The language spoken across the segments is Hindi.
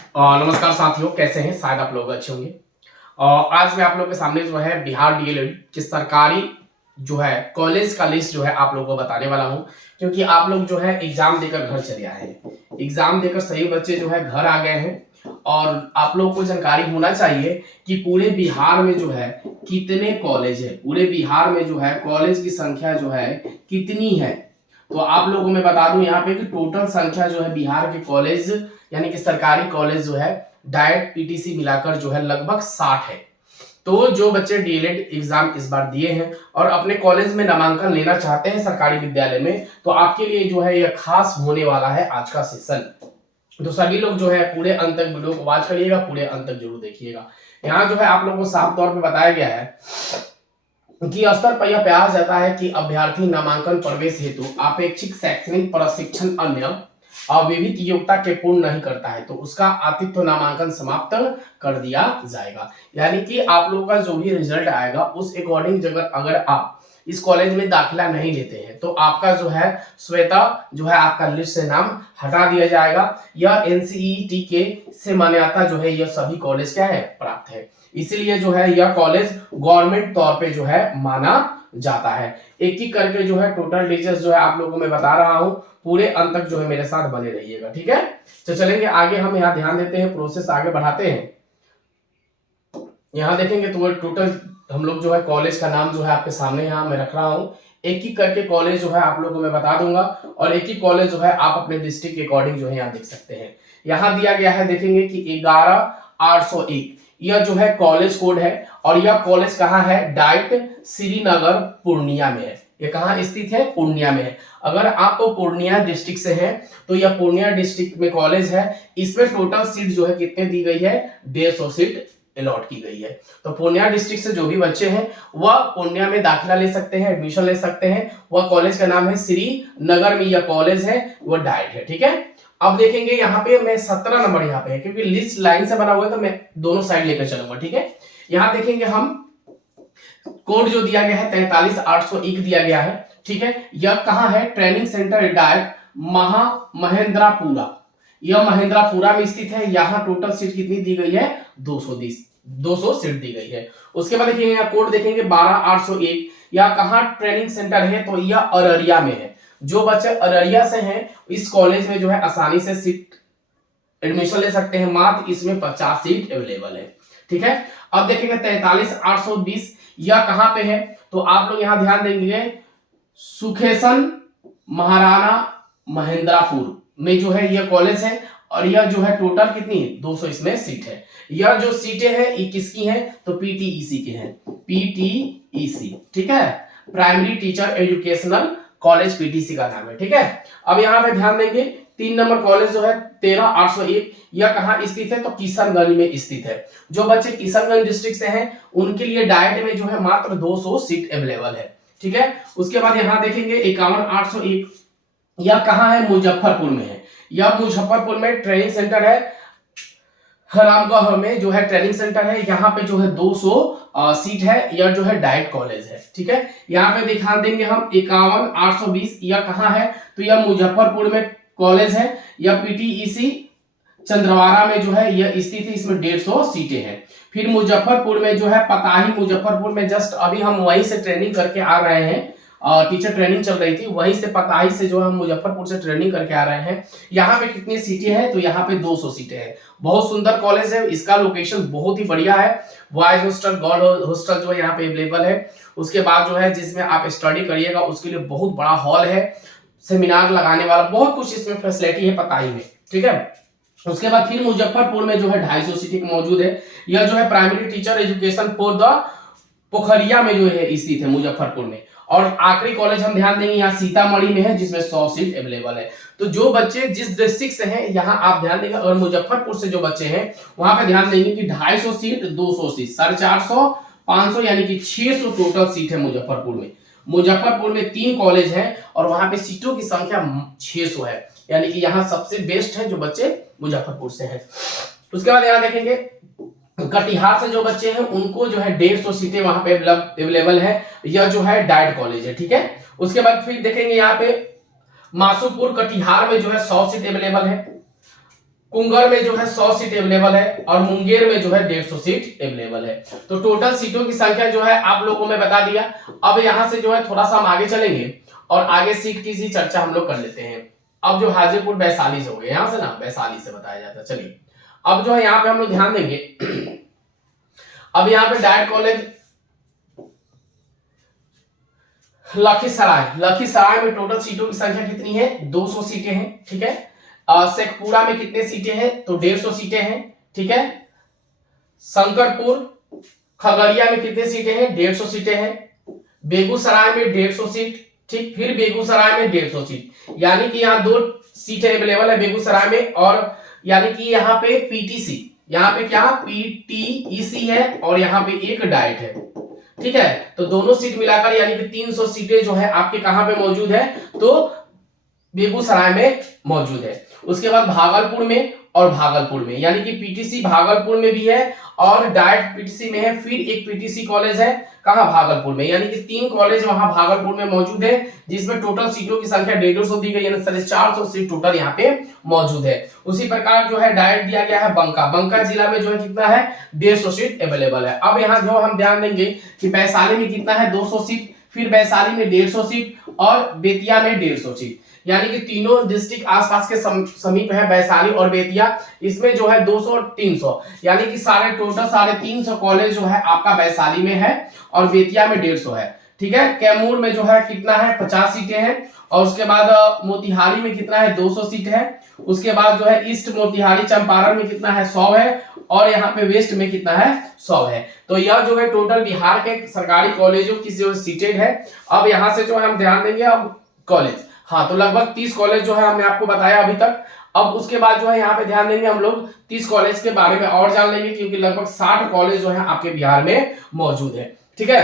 नमस्कार साथियों, कैसे हैं? शायद आप लोग अच्छे होंगे। आज मैं आप लोगों के सामने जो है बिहार डीएलएड की सरकारी जो है कॉलेज का लिस्ट जो है आप लोगों को बताने वाला हूं, क्योंकि आप लोग जो है एग्जाम देकर घर चले आए हैं। एग्जाम देकर सही बच्चे जो है घर आ गए हैं और आप लोगों को जानकारी होना चाहिए कि पूरे बिहार में जो है कितने कॉलेज है, पूरे बिहार में जो है कॉलेज की संख्या जो है कितनी है। तो आप लोगों को मैं बता दूं यहाँ पे कि टोटल संख्या जो है बिहार के कॉलेज यानी कि सरकारी कॉलेज जो है डाइट पीटीसी मिलाकर जो है लगभग 60 है। तो जो बच्चे डीएलएड एग्जाम इस बार दिए हैं और अपने कॉलेज में नामांकन लेना चाहते हैं सरकारी विद्यालय में, तो आपके लिए जो है यह खास होने वाला है आज का सेशन। तो सभी लोग जो है पूरे अंत तक वीडियो को वॉच करिएगा, पूरे अंत तक जरूर देखिएगा। यहाँ जो है आप लोगों को साफ तौर पे बताया गया है कि स्तर पर यह प्रयास जाता है कि अभ्यर्थी नामांकन प्रवेश हेतु अपेक्षित शैक्षणिक प्रशिक्षण अन्य अविहित योग्यता के पूर्ण नहीं करता है तो उसका आतिथ्य नामांकन समाप्त कर दिया जाएगा। यानी कि आप लोगों का जो भी रिजल्ट आएगा उस अकॉर्डिंग अगर आप इस कॉलेज में दाखिला नहीं लेते हैं तो आपका जो है स्वतः जो है आपका लिस्ट से नाम हटा दिया जाएगा। यह एनसीईटी के से मान्यता जो है यह सभी कॉलेज क्या है प्राप्त है, इसीलिए जो है यह कॉलेज गवर्नमेंट तौर पे जो है माना जाता है। एक एक करके जो है टोटल डिटेल्स जो है आप लोगों को मैं बता रहा हूं, पूरे अंत तक जो है मेरे साथ बने रहिएगा, ठीक है। तो चलेंगे आगे, हम यहाँ ध्यान देते हैं, प्रोसेस आगे बढ़ाते हैं। यहाँ देखेंगे तो टोटल हम लोग जो है कॉलेज का नाम जो है आपके सामने यहाँ मैं रख रहा हूँ। एक एक करके कॉलेज जो है आप लोगों को मैं बता दूंगा और एक ही कॉलेज जो है आप अपने डिस्ट्रिक्ट के अकॉर्डिंग जो है यहाँ देख सकते हैं। यहाँ दिया गया है, देखेंगे कि 11801 यह जो है कॉलेज कोड है और यह कॉलेज कहाँ है? डाइट श्रीनगर पूर्णिया में है। ये कहाँ स्थित है? पूर्णिया में है। अगर आप तो पूर्णिया डिस्ट्रिक्ट से हैं तो यह पूर्णिया डिस्ट्रिक्ट में कॉलेज है। इसमें टोटल सीट जो है कितने दी गई है? 150 सीट अलॉट की गई है। तो पूर्णिया डिस्ट्रिक्ट से जो भी बच्चे हैं वह पूर्णिया में दाखिला ले सकते हैं, एडमिशन ले सकते हैं। वह कॉलेज का नाम है श्रीनगर में यह कॉलेज है, वह डाइट है, ठीक है। अब देखेंगे यहाँ पे मैं 17 नंबर यहाँ पे है, क्योंकि लिस्ट लाइन से बना हुआ है तो मैं दोनों साइड लेकर चलूंगा, ठीक है। यहाँ देखेंगे हम कोड जो दिया गया है 43801 दिया गया है, ठीक है। यह कहाँ है? ट्रेनिंग सेंटर डाइट महेंद्रापुरा, यह महेंद्रापुरा में स्थित है। यहाँ टोटल सीट कितनी दी गई है? 200 सीट दी गई है। उसके बाद देखिए यहाँ कोड देखेंगे 12801, यह कहाँ ट्रेनिंग सेंटर है? तो यह अररिया में है। जो बच्चे अररिया से हैं इस कॉलेज में जो है आसानी से सीट एडमिशन ले सकते हैं। मात्र इसमें 50 सीट अवेलेबल है, ठीक है। अब देखेंगे 43820 यह कहां पे है? तो आप लोग यहां ध्यान देंगे, सुखेसन महाराणा महेंद्रापुर में जो है यह कॉलेज है और यह जो है टोटल कितनी 200 इसमें सीट है। यह जो सीटें हैं ये किसकी हैं? तो पीटीईसी के हैं, पीटीईसी, ठीक है। Primary teacher educational college PTC का नाम है, ठीक है। अब यहाँ पे ध्यान देंगे 3 नंबर कॉलेज जो है 13801 यह कहाँ स्थित है? तो किशनगंज में स्थित है। जो बच्चे किशनगंज डिस्ट्रिक्ट से हैं उनके लिए डाइट में जो है मात्र 200 सीट अवेलेबल है, ठीक है। उसके बाद यहाँ देखेंगे 51801 यह कहाँ है? मुजफ्फरपुर में है। यह मुजफ्फरपुर में ट्रेनिंग सेंटर है, रामगढ़ में जो है ट्रेनिंग सेंटर है। यहाँ पे जो है 200 सीट है, यह जो है डाइट कॉलेज है, ठीक है। यहाँ पे दिखा देंगे हम 51820 यह कहाँ है? तो यह मुजफ्फरपुर में कॉलेज है। यह पीटीईसी चंद्रवाड़ा में जो है यह स्थित है, इसमें 150 सीटें हैं। फिर मुजफ्फरपुर में जो है पताही, मुजफ्फरपुर में जस्ट अभी हम वहीं से ट्रेनिंग करके आ रहे हैं, टीचर ट्रेनिंग चल रही थी वहीं से, पताही से जो हम मुजफ्फरपुर से ट्रेनिंग करके आ रहे हैं। यहाँ पे कितनी सीटें हैं? तो यहाँ पे 200 सीटें हैं। बहुत सुंदर कॉलेज है, इसका लोकेशन बहुत ही बढ़िया है। बॉयज हॉस्टल, गर्ल हॉस्टल जो है यहाँ पे अवेलेबल है। उसके बाद जो है जिसमें आप स्टडी करिएगा उसके लिए बहुत बड़ा हॉल है, सेमिनार लगाने वाला बहुत कुछ इसमें फैसिलिटी है पताही में, ठीक है। उसके बाद फिर मुजफ्फरपुर में जो है 250 सीटें मौजूद है। यह जो है primary teacher education for the Pokhariya में जो है स्थित है मुजफ्फरपुर में। और आखिरी कॉलेज हम ध्यान देंगे यहाँ सीतामढ़ी में है, जिसमें 100 सीट अवेलेबल है। तो जो बच्चे जिस डिस्ट्रिक्ट से हैं यहाँ आप ध्यान देंगे, अगर मुजफ्फरपुर से जो बच्चे हैं वहां पे ध्यान देंगे कि 250 सीट, 200 सीट, 450, 500 यानी कि 600 टोटल सीट है मुजफ्फरपुर में। मुजफ्फरपुर में 3 कॉलेज हैं और वहां पे सीटों की संख्या 600 है, यानी कि यहाँ सबसे बेस्ट है जो बच्चे मुजफ्फरपुर से हैं। उसके बाद यहाँ देखेंगे कटिहार से जो बच्चे हैं उनको जो है 150 सीटें वहां पे अवेलेबल है। यह जो है डाइट कॉलेज है, ठीक है। उसके बाद फिर देखेंगे यहाँ पे मासूपुर कटिहार में जो है 100 सीट अवेलेबल है। कुंगर में जो है 100 सीट अवेलेबल है और मुंगेर में जो है 150 सीट अवेलेबल है। तो टोटल सीटों की संख्या जो है आप लोगों को मैं बता दिया। अब यहां से जो है थोड़ा सा हम आगे चलेंगे और आगे सीट की सी चर्चा हम लोग कर लेते हैं। अब जो हाजीपुर वैशाली से हो गया, यहां से ना वैशाली से बताया जाता है। चलिए अब जो है यहाँ पे हम लोग ध्यान देंगे। अब यहाँ पे डाइट कॉलेज लखीसराय में टोटल सीटों की संख्या कितनी है? 200 सीटें हैं, ठीक है। शेखपुरा में कितने सीटें हैं? तो 150 सीटें हैं, ठीक है। शंकरपुर खगड़िया में कितने सीटें हैं? 150 सीटें हैं। बेगूसराय में 150 सीट, ठीक। फिर बेगूसराय में 150 सीट, यानी कि यहाँ 2 सीटें अवेलेबल है बेगूसराय में। और यानी कि यहाँ पे पीटीसी, यहाँ पे क्या पीटीईसी है और यहाँ पे एक डाइट है, ठीक है। तो दोनों सीट मिलाकर यानी कि 300 सीटें जो है आपके कहां पे मौजूद है? तो बेगूसराय में मौजूद है। उसके बाद भागलपुर में और भागलपुर में, यानी कि पीटीसी भागलपुर में भी है और डाइट पीटीसी में है। फिर एक पीटीसी कॉलेज है कहां? भागलपुर में, यानी कि 3 कॉलेज वहां भागलपुर में मौजूद है, जिसमें टोटल सीटों की संख्या 150 दी गई, यानी 450 सीट टोटल यहाँ पे मौजूद है। उसी प्रकार जो है डाइट दिया गया है बंका जिला में जो है कितना है? 150 सीट अवेलेबल है। अब यहाँ जो हम ध्यान देंगे कि वैशाली में कितना है? 200 सीट, फिर वैशाली में 150 सीट और बेतिया में 150 सीट, यानी कि तीनों डिस्ट्रिक्ट आसपास के समीप है, वैशाली और बेतिया। इसमें जो है 200 और 300, यानी कि सारे टोटल 350 कॉलेज जो है आपका वैशाली में है और बेतिया में 150 है, ठीक है। कैमूर में जो है कितना है? 50 सीटें हैं। और उसके बाद मोतिहारी में कितना है? 200 सीट है। उसके बाद जो है ईस्ट मोतिहारी चंपारण में कितना है? 100 है। और यहाँ पे वेस्ट में कितना है? 100 है। तो यह जो है टोटल बिहार के सरकारी कॉलेजों की जो सीटें है। अब यहाँ से जो है हम ध्यान देंगे अब कॉलेज, हाँ, तो लगभग 30 कॉलेज जो है हमने आपको बताया अभी तक। अब उसके बाद जो है यहाँ पे ध्यान देंगे हम लोग 30 कॉलेज के बारे में और जान लेंगे, क्योंकि लगभग 60 कॉलेज जो है आपके बिहार में मौजूद है, ठीक है।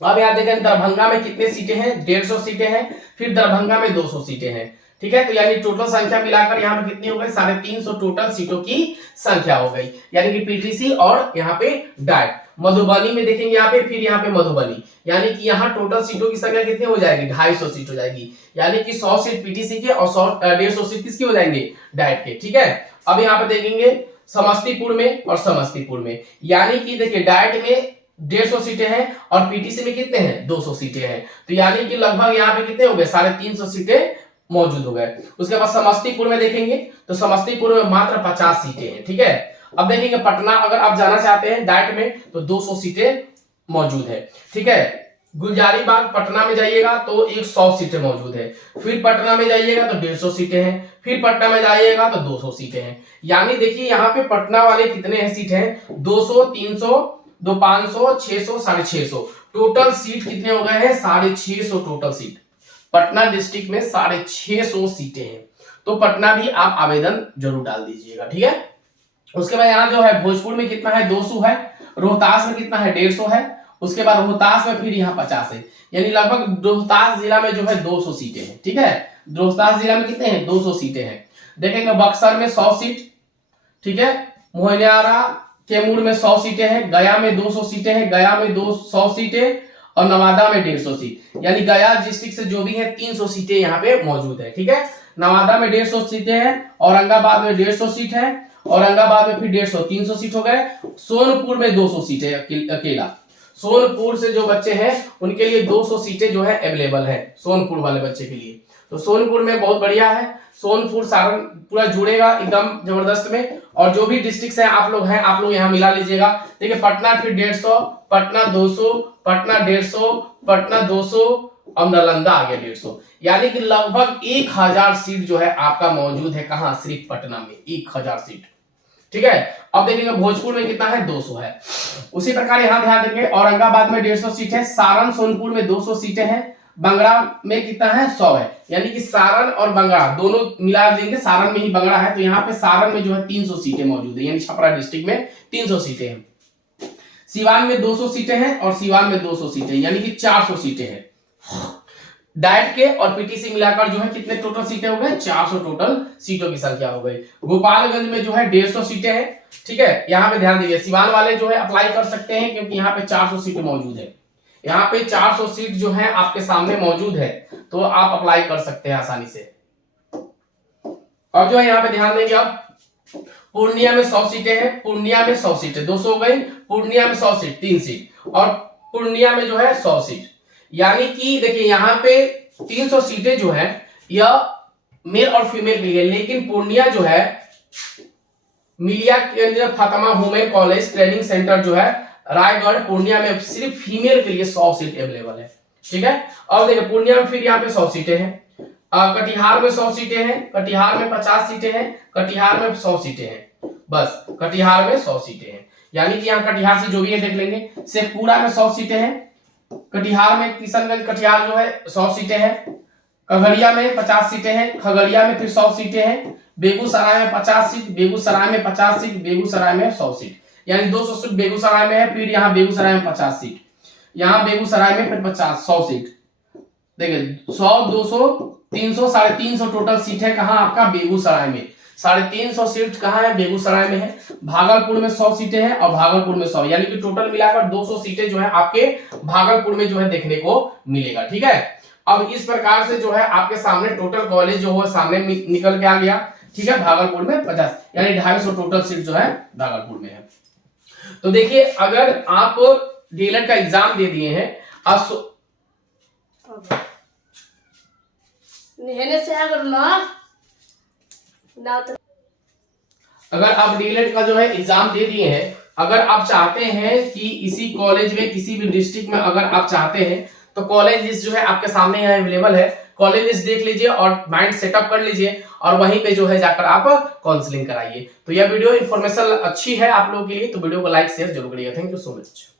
अब यहाँ देखें दरभंगा में कितने सीटें हैं? 150 सीटें हैं। फिर दरभंगा में 200 सीटें हैं, ठीक है। तो यानी टोटल संख्या मिलाकर यहाँ पे कितनी हो गई? 350 टोटल सीटों की संख्या हो गई, यानी कि पीटीसी और यहाँ पे डाइट। मधुबनी में देखेंगे यहाँ पे, फिर यहाँ पे मधुबनी, यानी कि यहाँ टोटल सीटों की संख्या कितनी हो जाएगी? 250 सीट हो जाएगी, यानी कि 100 सीट पीटीसी के और 150 सीट किसकी हो जाएंगे? डाइट के, ठीक है। अब यहाँ पे देखेंगे समस्तीपुर में और समस्तीपुर में, यानी कि देखिए डाइट में 150 सीटें हैं और पीटीसी में कितने हैं? 200 सीटें हैं। तो यानी कि लगभग यहाँ पे कितने हो गए? 350 सीटें मौजूद हो गए। उसके बाद समस्तीपुर में देखेंगे तो समस्तीपुर में मात्र 50 सीटें हैं, ठीक है। अब देखेंगे पटना, अगर आप जाना चाहते हैं डाइट में तो 200 सीटें मौजूद है, ठीक है। गुलजारीबाग पटना में जाइएगा तो 100 सीटें मौजूद है। फिर पटना में जाइएगा तो 150 सीटें हैं। फिर पटना में जाइएगा तो 200 सीटें हैं। यानी देखिए यहाँ पे पटना वाले कितने हैं सीट हैं? 200, 300, 500, 600, 650, टोटल सीट कितने हो गए हैं? 650 टोटल सीट पटना डिस्ट्रिक्ट में 650 सीटें हैं। तो पटना भी आप आवेदन जरूर डाल दीजिएगा, ठीक है। उसके बाद यहाँ जो है भोजपुर में कितना है? 200 है। रोहतास में कितना है? 150 है। उसके बाद रोहतास में फिर यहाँ 50 है, यानी लगभग रोहतास जिला में जो है 200 सीटें हैं, ठीक है। रोहतास जिला में कितने हैं? 200 सीटें हैं। देखेंगे बक्सर में 100 सीट, ठीक है। मोहनियारा कैमूर में 100 सीटें हैं। गया में 200 सीटें हैं, गया में 200 सीटें और नवादा में 150 सीट, यानी गया डिस्ट्रिक्ट से जो भी है 300 सीटें यहाँ पे मौजूद है, ठीक है। नवादा में 150 सीटें हैं, औरंगाबाद में 150 सीट है, औरंगाबाद में फिर 150, 300 सीट हो गए। सोनपुर में 200 सीटें अकेला, सोनपुर से जो बच्चे हैं उनके लिए 200 सीटें जो है अवेलेबल है, सोनपुर वाले बच्चे के लिए। तो सोनपुर में बहुत बढ़िया है, सोनपुर सारण पूरा जुड़ेगा एकदम जबरदस्त में। और जो भी डिस्ट्रिक्ट है आप लोग यहाँ मिला लीजिएगा। देखिए पटना फिर 150, पटना 200, पटना 150, पटना 200 और नालंदा आ गया 150, यानी कि लगभग 1000 सीट जो है आपका मौजूद है। कहां? सिर्फ पटना में 1000 सीट, ठीक है। अब देखेंगे भोजपुर में कितना है? 200 है। उसी प्रकार यहां ध्यान देंगे औरंगाबाद में 150 सीट है, सारण सोनपुर में 200 सीटें हैं, बंगड़ा में कितना है? 100 है, यानी कि सारण और बंगड़ा दोनों मिला देंगे, सारण में ही बंगड़ा है तो यहाँ पे सारण में जो है 300 सीटें मौजूद है, यानी छपरा डिस्ट्रिक्ट में 300 सीटें हैं। सीवान में 200 सीटें हैं और सीवान में 200 सीटें, यानी कि 400 सीटें हैं। डाइट के और पीटीसी मिलाकर जो है कितने टोटल सीटें हो गए? 400 टोटल सीटों की संख्या हो गई। गोपालगंज में जो है 150 सीटें हैं, ठीक है। यहाँ पे ध्यान दीजिए सीवान वाले जो है अप्लाई कर सकते हैं, क्योंकि यहाँ पे 400 सीटें मौजूद है। यहाँ पे 400 सीट जो है आपके सामने मौजूद है, तो आप अप्लाई कर सकते हैं आसानी से। अब जो है यहाँ पे ध्यान देंगे, अब पूर्णिया में 100 सीटें हैं, पूर्णिया में 100 सीटें, 200 हो गई, पूर्णिया में 100 सीट 3 सीट, और पूर्णिया में जो है 100 सीट। यानी कि देखिए यहाँ पे 300 सीटें जो है यह मेल और फीमेल के लिए, लेकिन पूर्णिया जो है मिलिया के अंदर Fatima women college training centre जो है रायगढ़ पूर्णिया में सिर्फ फीमेल के लिए 100 सीट अवेलेबल है। ठीक है, और देखिए पूर्णिया में फिर यहाँ पे 100 सीटें हैं, कटिहार में 100 सीटें हैं, कटिहार में 50 सीटें हैं, कटिहार में 100 सीटें हैं, बस कटिहार में 100 सीटें हैं। यानी कि यहाँ कटिहार से जो भी है देख लेंगे, शेखपुरा में 100 सीटें हैं, कटिहार में किशनगंज कटिहार जो है 100 सीटें हैं, खगड़िया में 50 सीटें हैं, खगड़िया में फिर 100 सीटें हैं, बेगूसराय में 50 सीट, बेगूसराय में 50 सीट, बेगूसराय में 100 सीट, यानी 200 सीट बेगूसराय में है, फिर यहाँ बेगूसराय में 50 सीट, यहाँ बेगूसराय में फिर 100 सीट। देखिए 100 200 300 350 टोटल सीट है कहाँ आपका बेगूसराय में, 350 सीट कहाँ है बेगूसराय में है। भागलपुर में 100 सीटें हैं और भागलपुर में 100, यानी कि टोटल मिलाकर 200 सीटें जो है आपके भागलपुर में जो है देखने को मिलेगा। ठीक है, अब इस प्रकार से जो है आपके सामने टोटल कॉलेज जो है सामने निकल के आ गया। ठीक है, भागलपुर में 50, यानी 250 टोटल सीट जो है भागलपुर में है। तो देखिए अगर आप डीएलएड का एग्जाम दे दिए हैं, अगर आप डीएलएड का जो है एग्जाम दे दिए हैं, अगर आप चाहते हैं कि इसी कॉलेज में किसी भी डिस्ट्रिक्ट में अगर आप चाहते हैं तो कॉलेज लिस्ट जो है आपके सामने यहाँ अवेलेबल है, कॉलेज लिस्ट देख लीजिए और माइंड सेटअप कर लीजिए और वहीं पे जो है जाकर आप काउंसलिंग कराइए। तो यह वीडियो इन्फॉर्मेशन अच्छी है आप लोगों के लिए, तो वीडियो को लाइक शेयर जरूर करिएगा। Thank you so much.